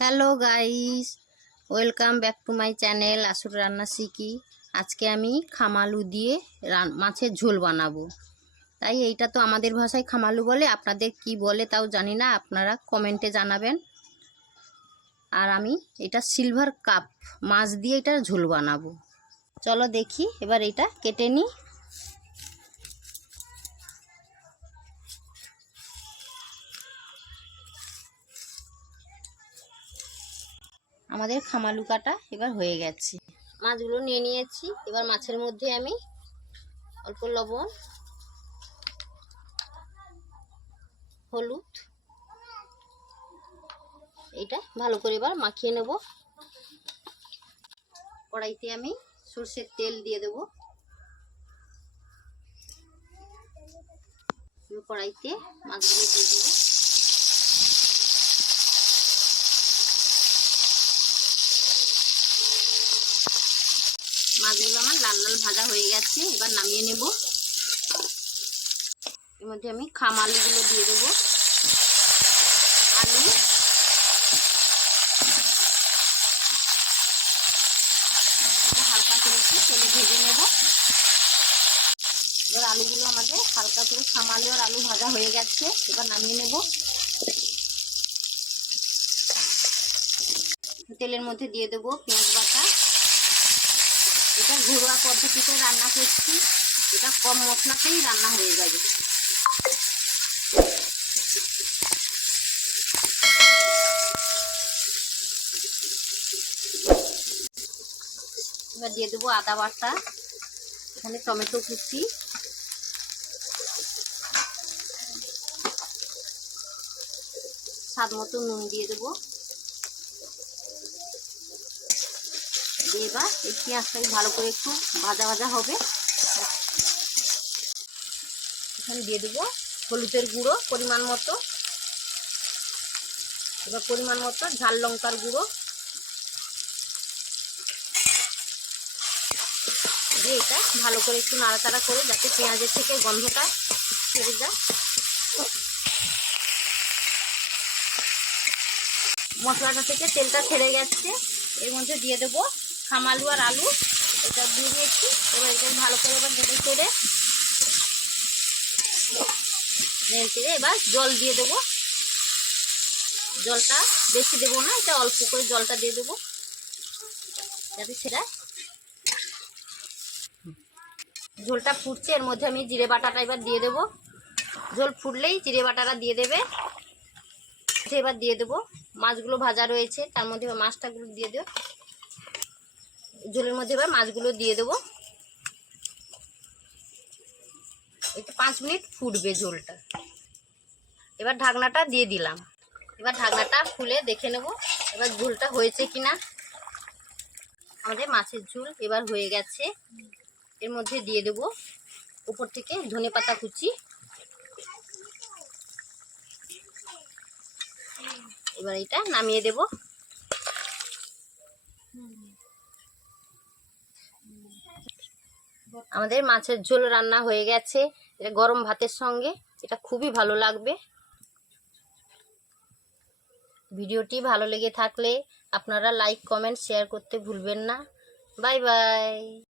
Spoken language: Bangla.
Hello guys, welcome back to my channel আসুর রান্না শিখি। আজকে আমি খামালু দিয়ে মাছের ঝোল বানাবো। তাই এইটা তো আমাদের ভাষায় খামালু বলে, আপনাদের কি বলে তাও জানি না, আপনারা কমেন্টে জানাবেন। আর আমি এটা সিলভার কাপ মাছ দিয়ে এটা ঝোল বানাবো। চলো দেখি, এবার এটা কেটে নিই। আমাদের খামালু কাটা এবার হয়ে গেছে। মাছগুলো নিয়ে নিয়েছি। এবার মাছের মধ্যে আমি অল্প লবণ, হলুদ এটা ভালো করে এবার মাখিয়ে নেব। কড়াইতে আমি সরষের তেল দিয়ে দেব। কড়াইতে মাছগুলো দিয়ে দেবো। মাছগুলো আমার লাল লাল ভাজা হয়ে গেছে, এবার নামিয়ে নেব। এর মধ্যে আমি খামালুগুলো দিয়ে দেবো। আলু, হালকা করে একটু তেলে ভেজে নেব। এবার আলুগুলো আমাদের হালকা করে খামালু আর আলু ভাজা হয়ে গেছে, এবার নামিয়ে নেব। তেলের মধ্যে দিয়ে দেবো পেঁয়াজ বাটা। এটা ঘরোয়া পদ্ধতিতে রান্না করছি, এটা কম মশলাতেই রান্না হয়ে যাবে। এবার দিয়ে দেবো আদা বাটা, এখানে টমেটো কুচি, স্বাদ মতো নুন দিয়ে দেবো। দিয়ে এবার এই পেঁয়াজটাই ভালো করে একটু ভাজা ভাজা হবে। এখানে দিয়ে দেবো হলুদের গুঁড়ো পরিমাণ মতো, এবার পরিমাণ মতো ঝাল লঙ্কার গুঁড়ো দিয়ে এটা ভালো করে একটু নাড়াচাড়া করে যাতে পেঁয়াজের থেকে গন্ধটা ছেড়ে যায়। মশলাটা থেকে তেলটা ছেড়ে গেছে, এর মধ্যে দিয়ে দেবো খামালু আর আলু, এটা দিয়ে দিয়েছি। এবার এটা ভালো করে এবার নেড়ে চেড়ে এবার জল দিয়ে দেবো। জলটা বেশি দেবো না, এটা অল্প করে জলটা দিয়ে দেবো যাতে সেটা ঝোলটা ফুটছে। এর মধ্যে আমি জিরে বাটাটা এবার দিয়ে দেবো। ঝোল ফুটলেই জিরে বাটাটা দিয়ে দেবে। এবার দিয়ে দেবো মাছগুলো ভাজা রয়েছে, তার মধ্যে মাছটাগুলো দিয়ে দেবো। ঝোলের মধ্যে এবার মাছগুলো দিয়ে দেবো। একটু 5 মিনিট ফুটবে ঝোলটা। এবার ঢাকনাটা দিয়ে দিলাম। এবার ঢাকনাটা খুলে দেখে নেব এবার ঝোলটা হয়েছে কিনা। আমাদের মাছের ঝোল এবার হয়ে গেছে। এর মধ্যে দিয়ে দেবো উপর থেকে ধনেপাতা কুচি। এবার এটা নামিয়ে দেব। আমাদের মাছের ঝোল রান্না হয়ে গেছে। এটা গরম ভাতের সঙ্গে এটা খুবই ভালো লাগবে। ভিডিওটি ভালো লেগে থাকলে আপনারা লাইক কমেন্ট শেয়ার করতে ভুলবেন না। Bye bye.